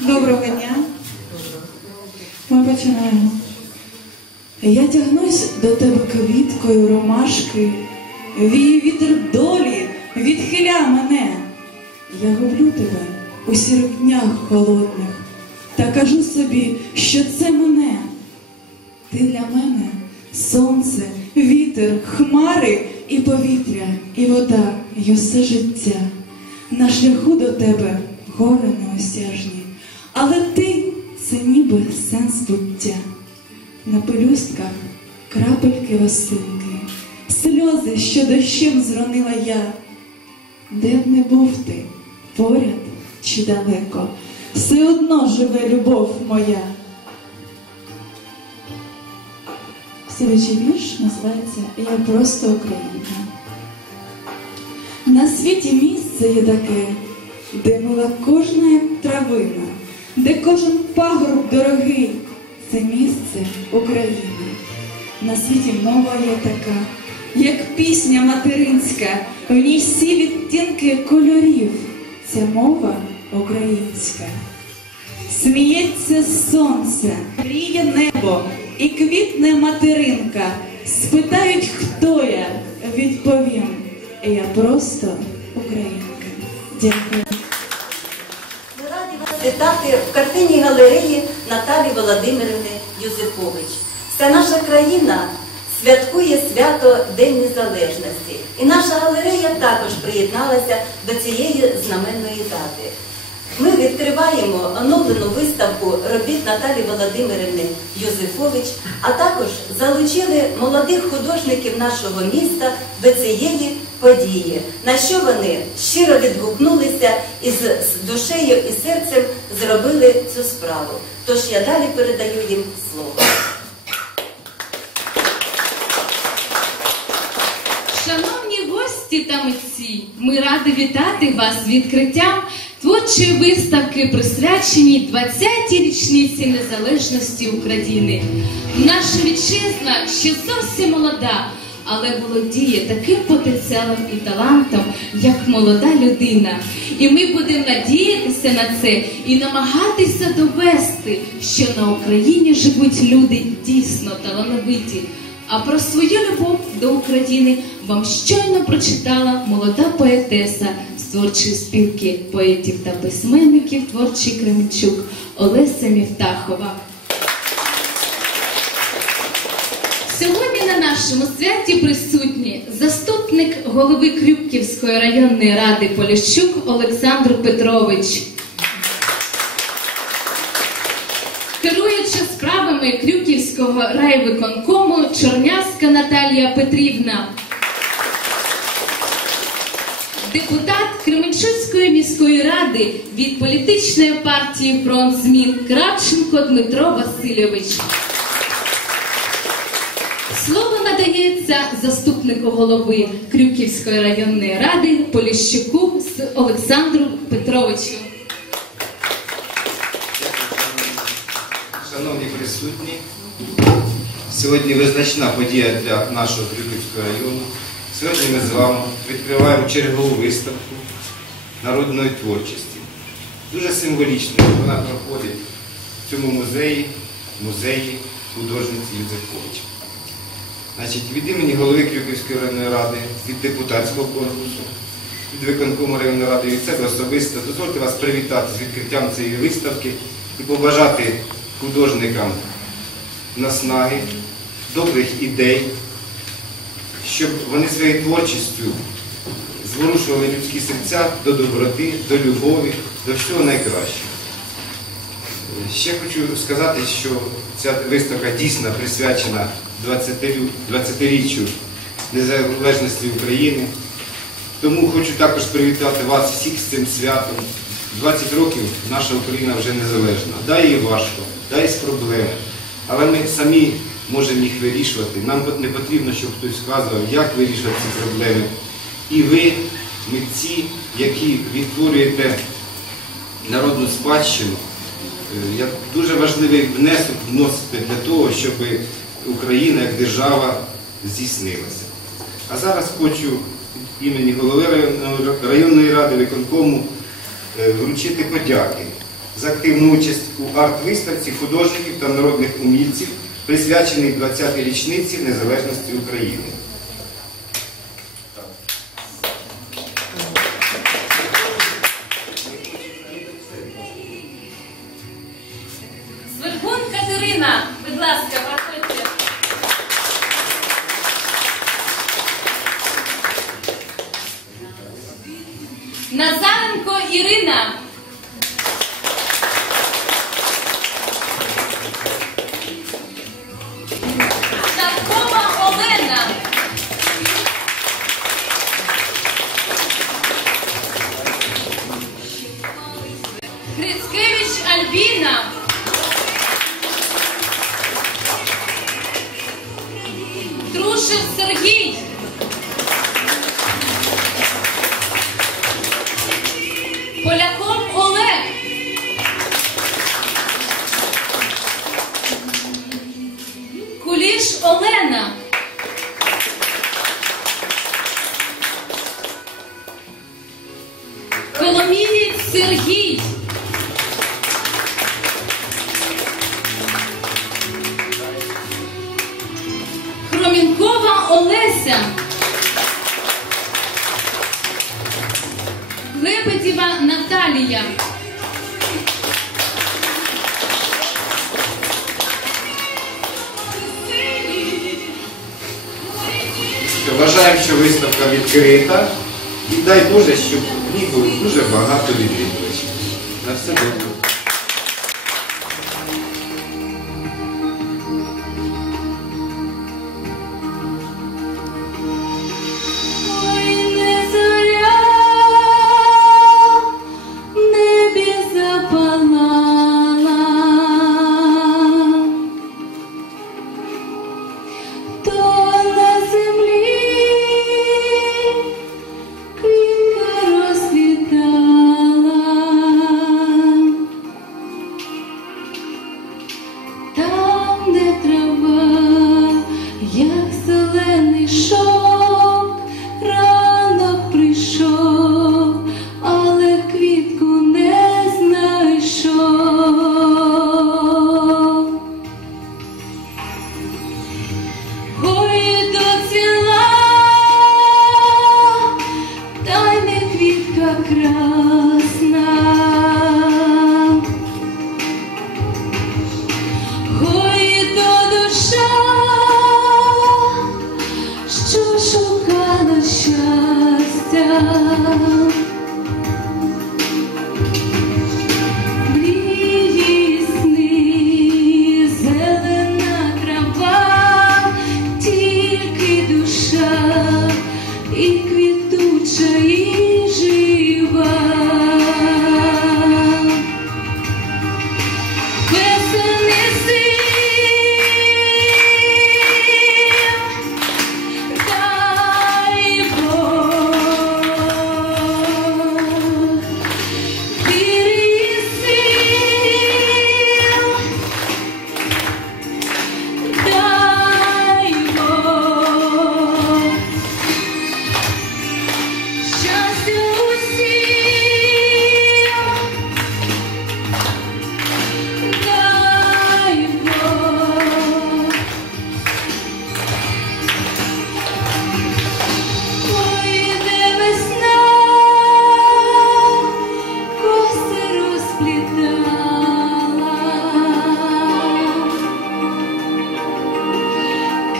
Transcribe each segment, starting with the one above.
Доброго дня. Ми починаємо. Я тягнусь до тебе квіткою ромашки, віє вітер долі, відхиля мене. Я гублю тебе у сірих днях холодних та кажу собі, що це мене. Ти для мене сонце, вітер, хмари і повітря, і вода, і усе життя. На шляху до тебе гори неосяжні, але ти це ніби сенс буття. На пелюстках крапельки росинки, сльози, що дощем зронила я. Де б не був ти, поряд чи далеко, все одно живе любов моя. Слідчий вірш називається Я просто Українка. На світі місце є таке, де мила кожна травина, де кожен пагорб дорогий, це місце України. На світі мова є така, як пісня материнська, в ній всі відтінки кольорів. Ця мова українська. Сміється сонце, гріє небо і квітне материнка. Спитають, хто я, відповім. Я просто українка. Дякую. Вітати в картині галереї Наталі Володимирівни Юзефович. Вся наша країна святкує свято День Незалежності. І наша галерея також приєдналася до цієї знаменної дати. Ми відкриваємо оновлену виставку робіт Наталі Володимирівни Юзефович, а також залучили молодих художників нашого міста до цієї події, на що вони щиро відгукнулися і з душею і серцем зробили цю справу. Тож я далі передаю їм слово. Шановні гості та митці, ми раді вітати вас з відкриттям творчої виставки, присвяченій 20-й річниці незалежності України. Наша вітчизна ще зовсім молода, але володіє таким потенціалом і талантом, як молода людина. І ми будемо надіятися на це і намагатися довести, що на Україні живуть люди дійсно талановиті. А про свою любов до України вам щойно прочитала молода поетеса з творчої спілки поетів та письменників творчий Кременчук Олеся Міфтахова. Сьогодні нашому святі присутні заступник голови Крюківської районної ради Поліщук Олександр Петрович. Керуюча справами Крюківського райвиконкому Чорнявська Наталія Петрівна. Депутат Кременчуцької міської ради від політичної партії Фронт змін Кравченко Дмитро Васильович. Надається заступнику голови Крюківської районної ради Поліщуку Олександру Петровичу. Шановні присутні, сьогодні визначна подія для нашого Крюківського району. Сьогодні ми з вами відкриваємо чергову виставку народної творчості. Дуже символічно, вона проходить в цьому музеї, музеї художниці Юзефович. Значить, від імені голови Крюківської районної ради, від депутатського корпусу, від виконкому районної ради, від себе особисто, дозвольте вас привітати з відкриттям цієї виставки і побажати художникам наснаги, добрих ідей, щоб вони своєю творчістю зворушували людські серця до доброти, до любові, до всього найкращого. Ще хочу сказати, що ця виставка дійсно присвячена 20-рю 20-річчю незалежності України. Тому хочу також привітати вас всіх з цим святом. 20 років наша Україна вже незалежна. Да, їй важко, да, і проблеми. Але ми самі можемо їх вирішувати. Нам не потрібно, щоб хтось вказував, як вирішувати ці проблеми. І ви, митці, які відтворюєте народну спадщину, е, дуже важливий внесок вносите для того, щоб Україна як держава здійснилася. А зараз хочу від імені голови районної- ради виконкому е, вручити подяки за активну участь у арт-виставці художників та народних умільців, присвячених 20-й річниці незалежності України. Назаренко Ірина. Хромінкова Олеся. Лебедєва Наталія. Вважаємо, що виставка відкрита. І дай Боже, щоб в ній було дуже багато відвідувачів. На все добре.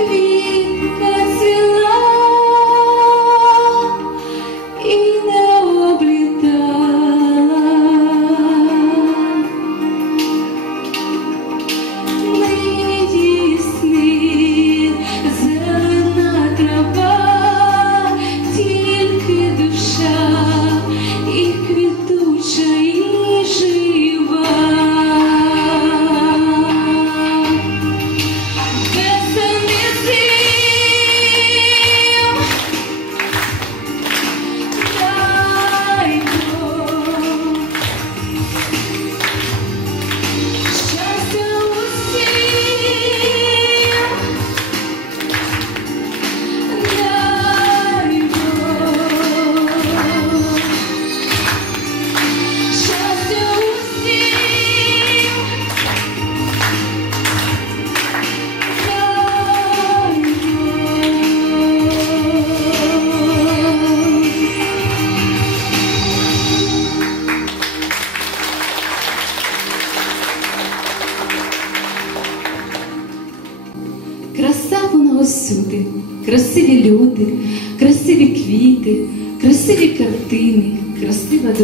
baby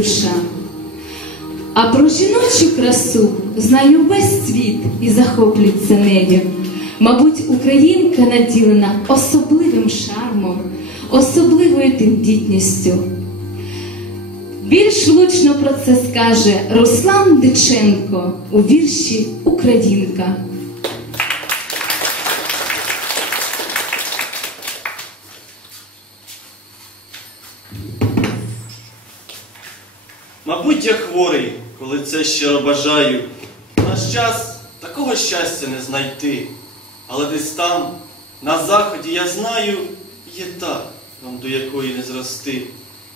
душа. А про жіночу красу знає увесь світ і захоплюється нею. Мабуть, українка наділена особливим шармом, особливою тендітністю. Більш влучно про це скаже Руслан Диченко у вірші Українка. Мабуть, я хворий, коли це щиро бажаю. Наш час такого щастя не знайти. Але десь там, на заході, я знаю, є та, нам до якої не зрости.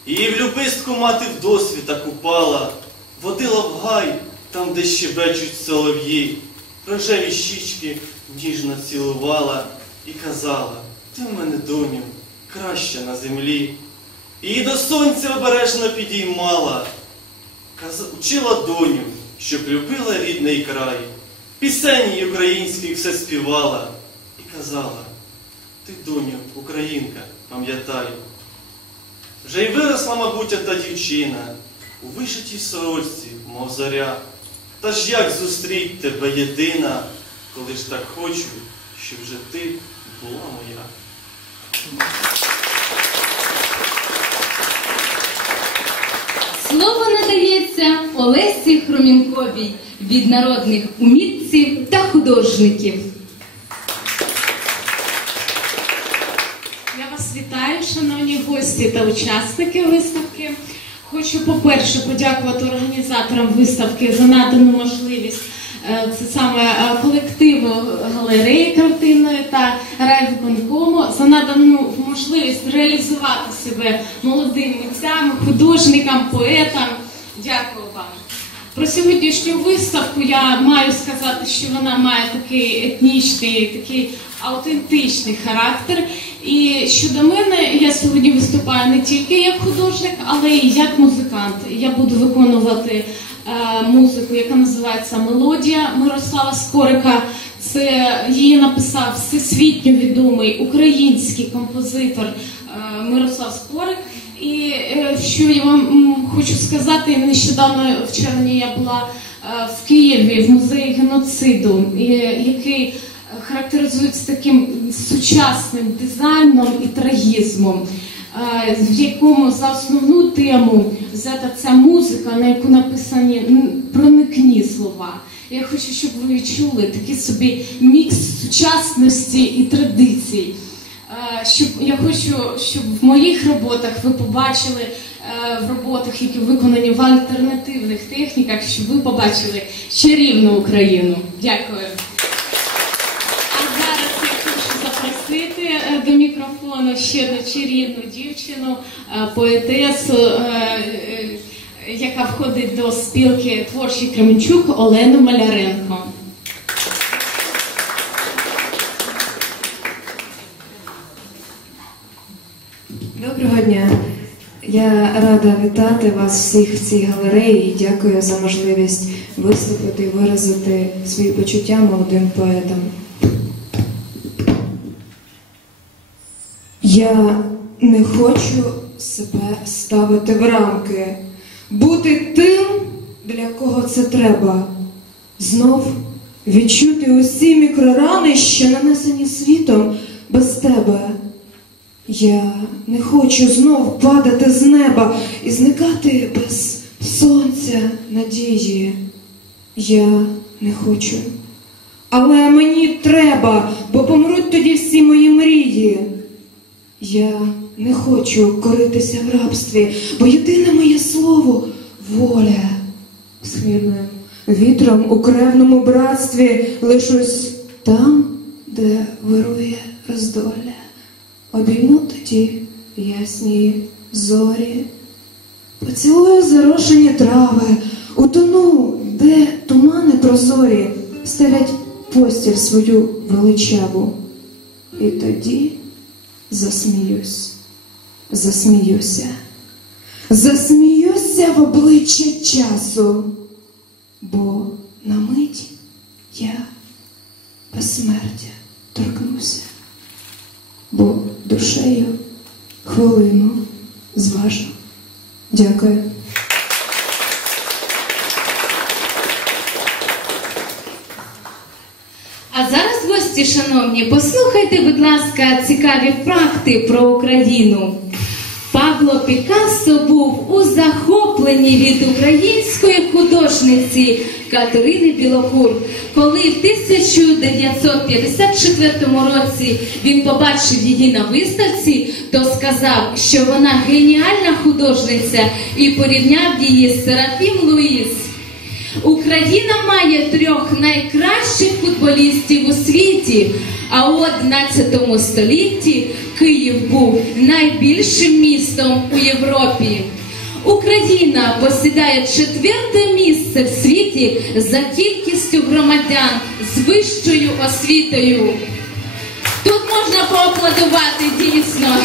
Її в любистку мати в досвіта купала, водила в гай, там, де щебечуть солов'ї, рожеві щічки ніжно цілувала і казала, ти в мене, доню, краща на землі. Її до сонця обережно підіймала, Учила доню, щоб любила рідний край, пісень українських все співала і казала, ти, доню, українка, пам'ятай. Вже й виросла, мабуть, та дівчина у вишитій сорочці, мов зоря. Та ж як зустріть тебе єдина, коли ж так хочу, щоб вже ти була моя. Слово надається Олесі Хромінковій від народних умільців та художників. Я вас вітаю, шановні гості та учасники виставки. Хочу, по-перше, подякувати організаторам виставки за надану можливість. е, Це саме е, колективу галереї картинної та райвиконкому за надану можливість реалізувати себе молодим митцям, художникам, поетам. Дякую вам. Про сьогоднішню виставку я маю сказати, що вона має такий етнічний, такий автентичний характер. І щодо мене, я сьогодні виступаю не тільки як художник, але й як музикант. Я буду виконувати е, музику, яка називається Мелодія Мирослава Скорика. Це її написав всесвітньо відомий український композитор е, Мирослав Скорик. І е, що я вам хочу сказати, нещодавно в червні я була е, в Києві в музеї геноциду, який характеризується таким сучасним дизайном і трагізмом, е, в якому за основну тему взята ця музика, на яку написані проникні слова. Я хочу, щоб ви відчули такий собі мікс сучасності і традицій. Е, Щоб я хочу, щоб в моїх роботах ви побачили е, в роботах, які виконані в альтернативних техніках, щоб ви побачили чарівну Україну. Дякую. А зараз я хочу запросити е, до мікрофону ще одну чарівну дівчину, поетесу, яка входить до спілки творчий Кременчук Олену Маляренко. Доброго дня. Я рада вітати вас всіх в цій галереї і дякую за можливість виступити і виразити свої почуття молодим поетам. Я не хочу себе ставити в рамки, бути тим, для кого це треба. Знов відчути усі мікрорани, що нанесені світом без тебе. Я не хочу знов падати з неба і зникати без сонця надії. Я не хочу. Але мені треба, бо помруть тоді всі мої мрії. Я не хочу коритися в рабстві, бо єдине моє слово воля. Схмірним вітром у кревному братстві лишусь там, де вирує роздоля. Обійму тоді ясні зорі, поцілую зарошені трави, утону, де тумани прозорі стелять постіль свою величаву. І тоді засміюсь, засміюся, засміюся в обличчя часу, бо на мить я безсмертя торкнуся бо душею хвилину зважу. Дякую. А зараз гості, шановні, послухайте, будь ласка, цікаві факти про Україну. Пабло Пікассо був у захопленні від української художниці Катерини Білокур, коли в 1954 році він побачив її на виставці, то сказав, що вона геніальна художниця і порівняв її з Серафім Луїс. Україна має трьох найкращих футболістів у світі, а у 11 столітті Київ був найбільшим містом у Європі. Україна посідає четверте місце в світі за кількістю громадян з вищою освітою. Тут можна поаплодувати дійсно.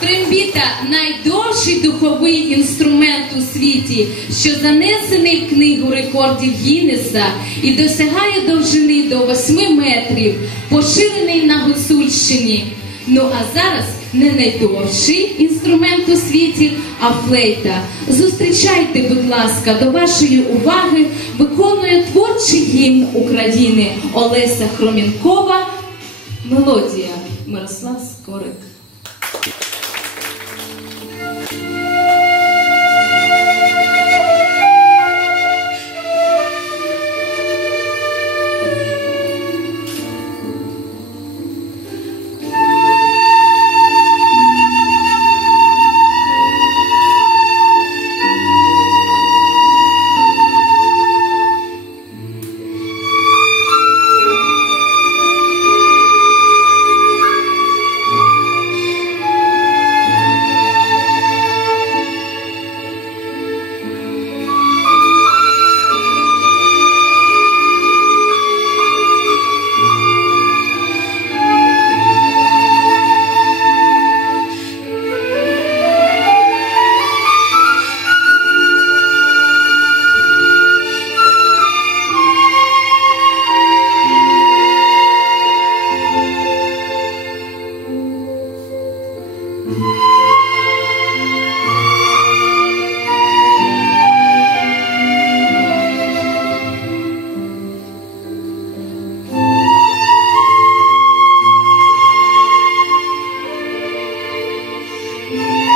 Трембіта найдовший духовий інструмент у світі, що занесений в книгу рекордів Гіннеса і досягає довжини до 8 метрів, поширений на Гуцульщині. Ну а зараз не найдовший інструмент у світі, а флейта. Зустрічайте, будь ласка, до вашої уваги виконує творчий гімн України Олеся Хромінкова. Мелодія Мирослав Скорик. Yeah.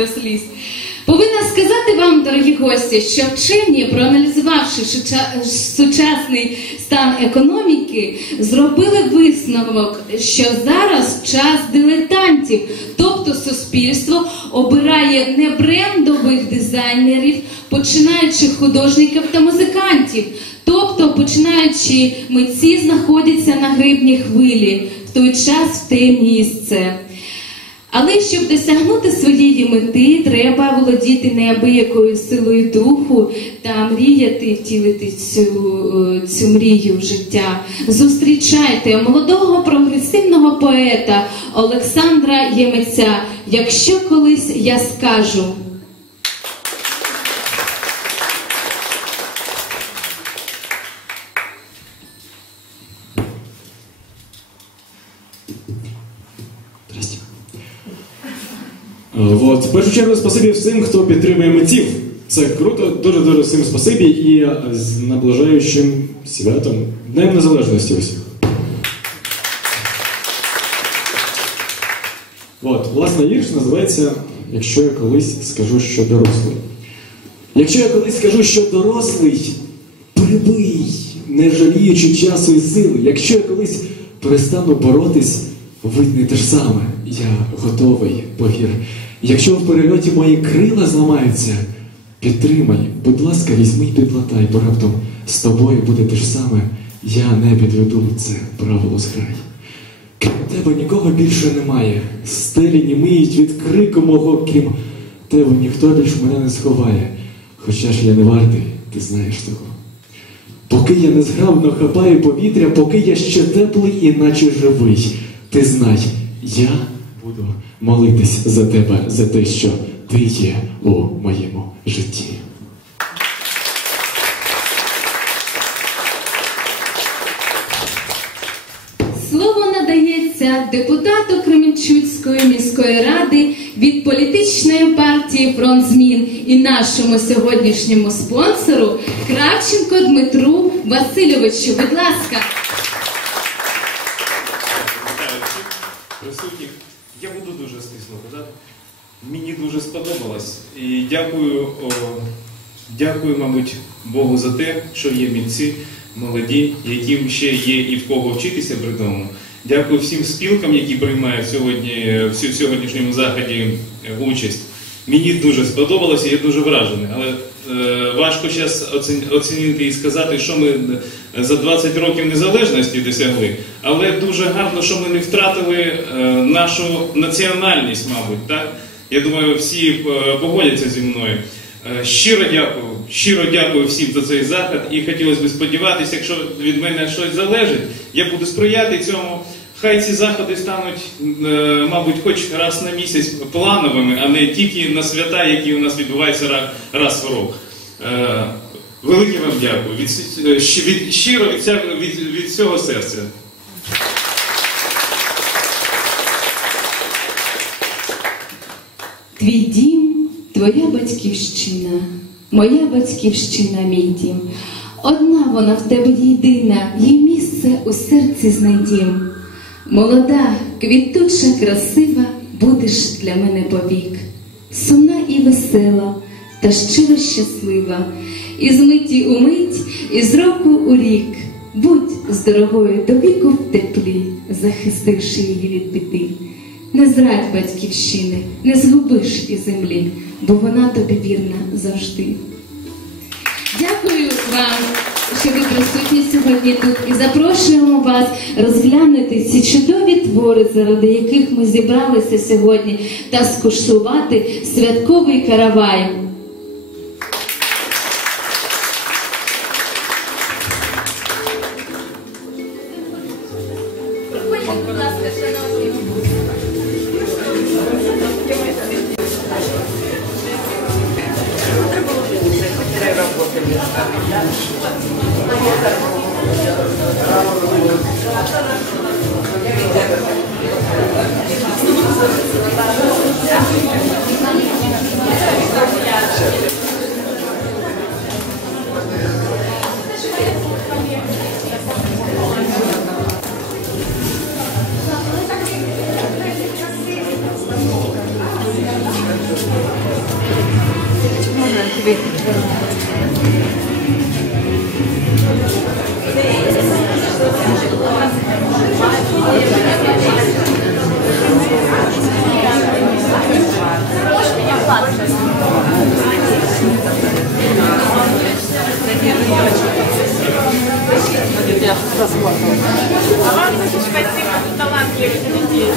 До сліз. Повинна сказати вам, дорогі гості, що вчені, проаналізувавши сучасний стан економіки, зробили висновок, що зараз час дилетантів, тобто суспільство обирає не брендових дизайнерів, починаючи художників та музикантів. Тобто, починаючи митці знаходяться на грибній хвилі, в той час в те місце. Але щоб досягнути своєї мети, треба володіти неабиякою силою духу та мріяти втілити цю, цю мрію в життя. Зустрічайте молодого прогресивного поета Олександра Ємеця. Якщо колись я скажу. Вот. В першу чергу спасибі всім, хто підтримує митців. Це круто, дуже-дуже всім спасибі і з наближаючим святом Днем Незалежності усіх. От, власне, вірш називається Якщо я колись скажу, що дорослий. Якщо я колись скажу, що дорослий, прибий, не жаліючи часу і сили. Якщо я колись перестану боротись, видне те ж саме. Я готовий, повір. Якщо в перельоті мої крила зламаються, підтримай, будь ласка, візьми й підлатай, бо раптом з тобою буде те ж саме. Я не підведу це правило зграй. Крім тебе нікого більше немає. Стелі німиють від крику мого, крім тебе ніхто більш мене не сховає. Хоча ж я не вартий, ти знаєш того. Поки я незграбно хапаю повітря, поки я ще теплий і наче живий, ти знай, я буду молитись за тебе, за те, що ти є у моєму житті. Слово надається депутату Кременчуцької міської ради від політичної партії Фронт змін і нашому сьогоднішньому спонсору Кравченко Дмитру Васильовичу. Будь ласка. Присутніх. Я буду дуже стисло казати. Мені дуже сподобалось. І дякую, о, дякую, мабуть, Богу за те, що є митці молоді, яким ще є і в кого вчитися при тому. Дякую всім спілкам, які приймають сьогодні в сьогоднішньому заході е, участь. Мені дуже сподобалося, я дуже вражений. Але е, важко зараз оцінити і сказати, що ми е, за 20 років незалежності досягли. Але дуже гарно, що ми не втратили е, нашу національність, мабуть. Так? Я думаю, всі е, погодяться зі мною. Е, Щиро дякую, щиро дякую всім за цей захід і хотілося б сподіватися, якщо від мене щось залежить, я буду сприяти цьому. Хай ці заходи стануть, е, мабуть, хоч раз на місяць плановими, а не тільки на свята, які у нас відбуваються раз в рік. Е, Велике вам дякую. Від, щиро від, від, від всього серця. Твій дім, твоя батьківщина, моя батьківщина, мій дім. Одна вона в тебе єдина, їй місце у серці знайдім. Молода, квітуча, красива, будеш для мене повік. Сумна і весела, та щиро щаслива, із миті у мить, і з року у рік. Будь з дорогою до віку в теплі, захистивши її від біди. Не зрадь батьківщини, не згубиш і землі, бо вона тобі вірна завжди. Дякую вам, що ви присутні сьогодні тут і запрошуємо вас розглянути ці чудові твори, заради яких ми зібралися сьогодні, та скуштувати святковий каравай. Можна тобі? А вам очень спасибо за талантливых людей.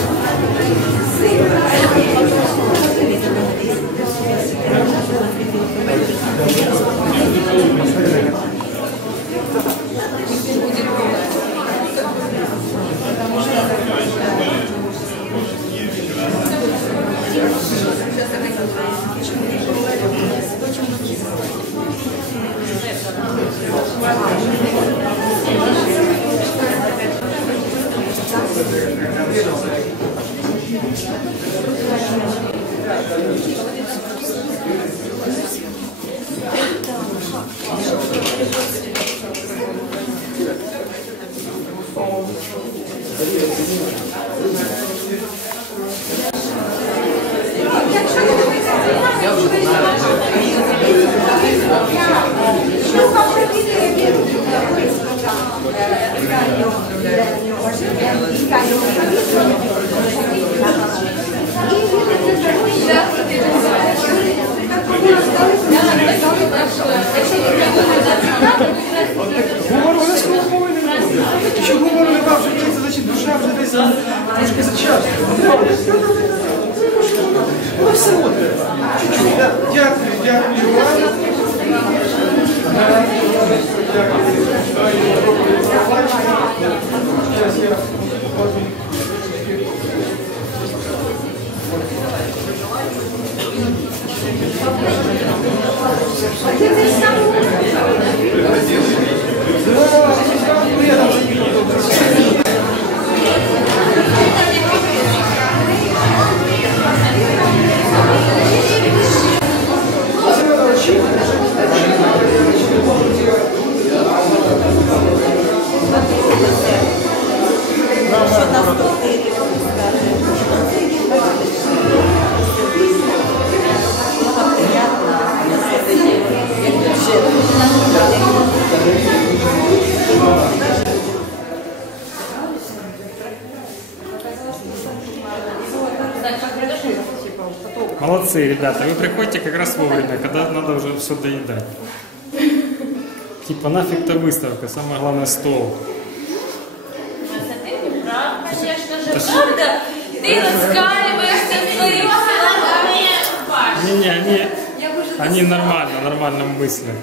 Молодцы, ребята. Вы приходите как раз вовремя, когда надо уже все доедать. Типа нафиг-то выставка, самое главное стол. Конечно же, правда? Ты раскаиваешься в своих словах. Не-не, они, они нормально, нормально мыслят.